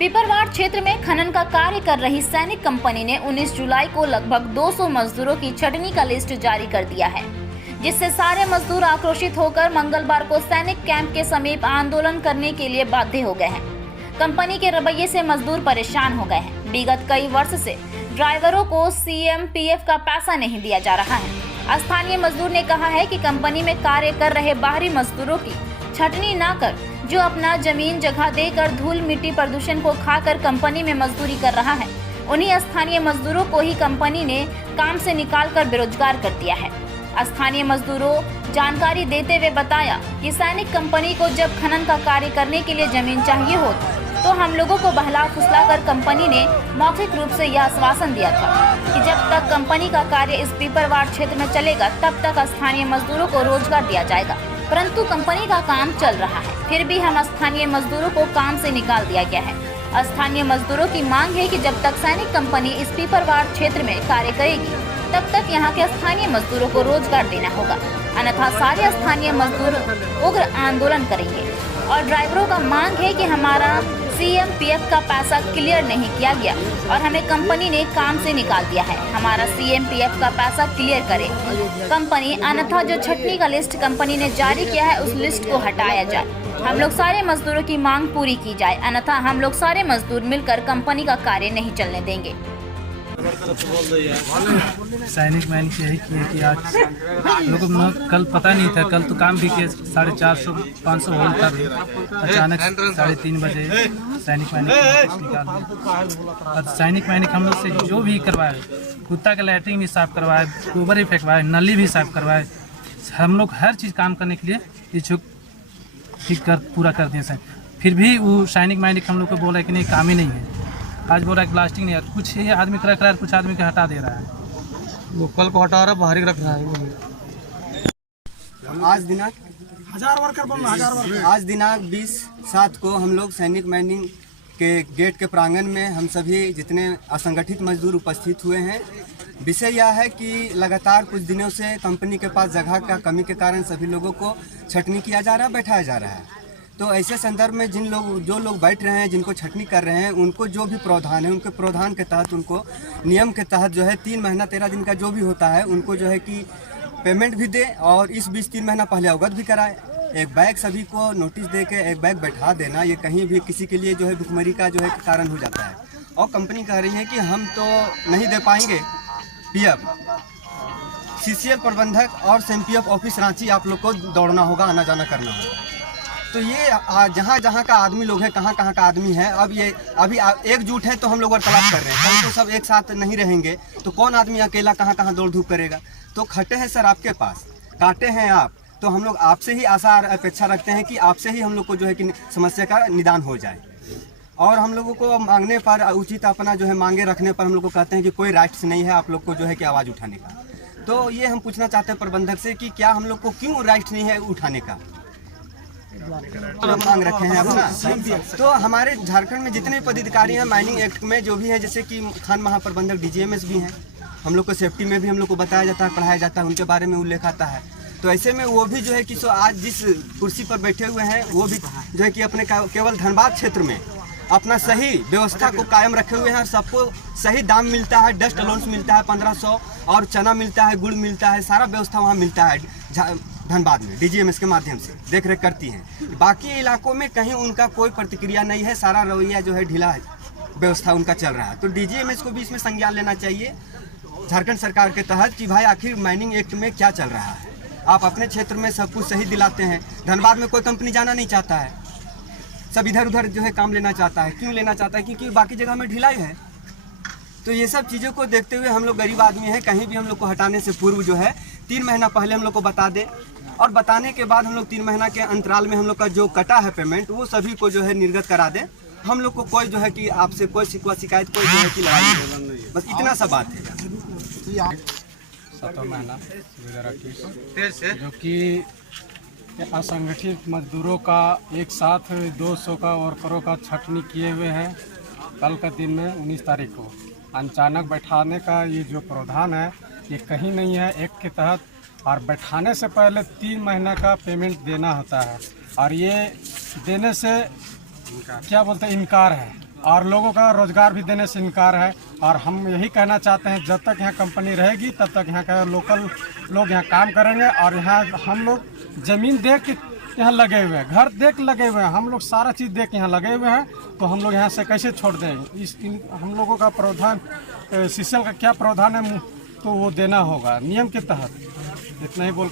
पिपरवाड़ क्षेत्र में खनन का कार्य कर रही सैनिक कंपनी ने 19 जुलाई को लगभग 200 मजदूरों की छटनी का लिस्ट जारी कर दिया है, जिससे सारे मजदूर आक्रोशित होकर मंगलवार को सैनिक कैंप के समीप आंदोलन करने के लिए बाध्य हो गए हैं। कंपनी के रवैये से मजदूर परेशान हो गए हैं। विगत कई वर्ष से ड्राइवरों को CMPF का पैसा नहीं दिया जा रहा है। स्थानीय मजदूर ने कहा है कि कंपनी में कार्य कर रहे बाहरी मजदूरों की छटनी न कर जो अपना जमीन जगह देकर धूल मिट्टी प्रदूषण को खाकर कंपनी में मजदूरी कर रहा है, उन्हीं स्थानीय मजदूरों को ही कंपनी ने काम से निकालकर बेरोजगार कर दिया है। स्थानीय मजदूरों जानकारी देते हुए बताया कि सैनिक कंपनी को जब खनन का कार्य करने के लिए जमीन चाहिए हो तो हम लोगों को बहला फुसला कर कंपनी ने मौखिक रूप से यह आश्वासन दिया था कि जब तक कंपनी का कार्य इस पिपरवाड़ क्षेत्र में चलेगा तब तक स्थानीय मजदूरों को रोजगार दिया जाएगा, परंतु कंपनी का काम चल रहा है, फिर भी हम स्थानीय मजदूरों को काम से निकाल दिया गया है। स्थानीय मजदूरों की मांग है कि जब तक सैनिक कंपनी इस पिपरवाड़ क्षेत्र में कार्य करेगी तब तक यहाँ के स्थानीय मजदूरों को रोजगार देना होगा, अन्यथा सारे स्थानीय मजदूर उग्र आंदोलन करेंगे। और ड्राइवरों का मांग है कि हमारा CMPF का पैसा क्लियर नहीं किया गया और हमें कंपनी ने काम से निकाल दिया है, हमारा CMPF का पैसा क्लियर करे कंपनी, अन्यथा जो छटनी का लिस्ट कंपनी ने जारी किया है उस लिस्ट को हटाया जाए। हम लोग सारे मजदूरों की मांग पूरी की जाए, अन्यथा हम लोग सारे मजदूर मिलकर कंपनी का कार्य नहीं चलने देंगे। सैनिक मैन की यही किए कि आज लोगों को कल पता नहीं था, कल तो काम भी किए 450-500 वोल्ट तक अचानक 3:30 बजे सैनिक मैनिक निकाल दिया। और सैनिक मैनिक हम लोग से जो भी करवाए, कुत्ता का लैट्रिन भी साफ करवाए, गोबर भी फेंकवाए, नली भी साफ करवाए, हम लोग हर चीज़ काम करने के लिए इच्छुक पूरा कर दिए। फिर भी वो सैनिक मैनिक हम लोग को बोला कि नहीं काम ही नहीं है। आज बोल रहा है ब्लास्टिंग नहीं है, कुछ ही आदमी रख रहा है, कुछ आदमी को हटा दे रहा है, लोकल को हटा रहा है, बाहरी रख रहा है। आज दिनांक 20/7 को हम लोग सैनिक माइनिंग के गेट के प्रांगण में हम सभी जितने असंगठित मजदूर उपस्थित हुए हैं। विषय यह है कि लगातार कुछ दिनों से कंपनी के पास जगह का कमी के कारण सभी लोगों को छटनी किया जा रहा है, बैठाया जा रहा है। तो ऐसे संदर्भ में जो लोग बैठ रहे हैं, जिनको छटनी कर रहे हैं, उनको जो भी प्रावधान है, उनके प्रावधान के तहत उनको नियम के तहत जो है 3 महीना 13 दिन का जो भी होता है उनको जो है कि पेमेंट भी दे और इस बीच 3 महीना पहले अवगत भी कराए। एक बैग सभी को नोटिस दे के एक बैग बैठा देना, ये कहीं भी किसी के लिए जो है भुखमरी का जो है कारण हो जाता है। और कंपनी कह रही है कि हम तो नहीं दे पाएंगे PF, CCL प्रबंधक और CMPF ऑफिस रांची आप लोग को दौड़ना होगा, आना जाना करना होगा। तो ये जहाँ जहाँ का आदमी लोग है, कहाँ कहाँ का आदमी है, अब ये अभी एकजुट है तो हम लोग वार्तालाप कर रहे हैं। कल तो सब एक साथ नहीं रहेंगे तो कौन आदमी अकेला कहाँ कहाँ दौड़ धूप करेगा। तो खटे हैं सर आपके पास, काटे हैं आप, तो हम लोग आपसे ही आशा अपेक्षा रखते हैं कि आपसे ही हम लोग को जो है कि समस्या का निदान हो जाए। और हम लोगों को मांगने पर उचित अपना जो है मांगे रखने पर हम लोग को कहते हैं कि कोई राइट्स नहीं है आप लोग को जो है कि आवाज़ उठाने का। तो ये हम पूछना चाहते हैं प्रबंधक से कि क्या हम लोग को क्यों राइट नहीं है उठाने का, मांग रखे हैं अपना। तो हमारे झारखंड में जितने पदाधिकारी हैं माइनिंग एक्ट में जो भी है, जैसे कि खान महाप्रबंधक DGMS भी हैं, हम लोग को सेफ्टी में भी हम लोग को बताया जाता है, पढ़ाया जाता है, उनके बारे में उल्लेख आता है। तो ऐसे में वो भी जो है कि आज जिस कुर्सी पर बैठे हुए हैं वो भी जो है कि अपने केवल धनबाद क्षेत्र में अपना सही व्यवस्था को कायम रखे हुए हैं और सबको सही दाम मिलता है, डस्ट अलाउंस मिलता है 1500 और चना मिलता है, गुड़ मिलता है, सारा व्यवस्था वहाँ मिलता है धनबाद में DGMS के माध्यम से देख रेख करती हैं। बाकी इलाकों में कहीं उनका कोई प्रतिक्रिया नहीं है, सारा रवैया जो है ढीला है, व्यवस्था उनका चल रहा है। तो DGMS को भी इसमें संज्ञान लेना चाहिए झारखंड सरकार के तहत कि भाई आखिर माइनिंग एक्ट में क्या चल रहा है। आप अपने क्षेत्र में सब कुछ सही दिलाते हैं, धनबाद में कोई कंपनी जाना नहीं चाहता है, सब इधर उधर जो है काम लेना चाहता है। क्यों लेना चाहता है? क्योंकि बाकी जगह में ढिलाई है। तो ये सब चीज़ों को देखते हुए हम लोग गरीब आदमी हैं, कहीं भी हम लोग को हटाने से पूर्व जो है 3 महीना पहले हम लोग को बता दे और बताने के बाद हम लोग 3 महीना के अंतराल में हम लोग का जो कटा है पेमेंट वो सभी को जो है निर्गत करा दे। हम लोग को कोई जो है कि आपसे कोई शिकवा शिकायत कोई जो है कि लड़ाई नहीं, बस इतना सा बात है। 7 महीना 2021 जो कि असंगठित मजदूरों का एक साथ 200 का वर्करों का छटनी किए हुए हैं। कल का दिन में 19 तारीख को अचानक बैठाने का ये जो प्रावधान है ये कहीं नहीं है एक्ट के तहत, और बैठाने से पहले 3 महीना का पेमेंट देना होता है और ये देने से क्या बोलते हैं इनकार है। और लोगों का रोजगार भी देने से इनकार है। और हम यही कहना चाहते हैं, जब तक यहाँ कंपनी रहेगी तब तक यहाँ का लोकल लोग यहाँ काम करेंगे। और यहाँ हम लोग ज़मीन देख के यहाँ लगे हुए हैं, घर देख लगे हुए हैं, हम लोग सारा चीज़ देख के यहाँ लगे हुए हैं। तो हम लोग यहाँ से कैसे छोड़ दें? हम लोगों का प्रावधान सीसीएल का क्या प्रावधान है तो वो देना होगा नियम के तहत। इतना ही बोल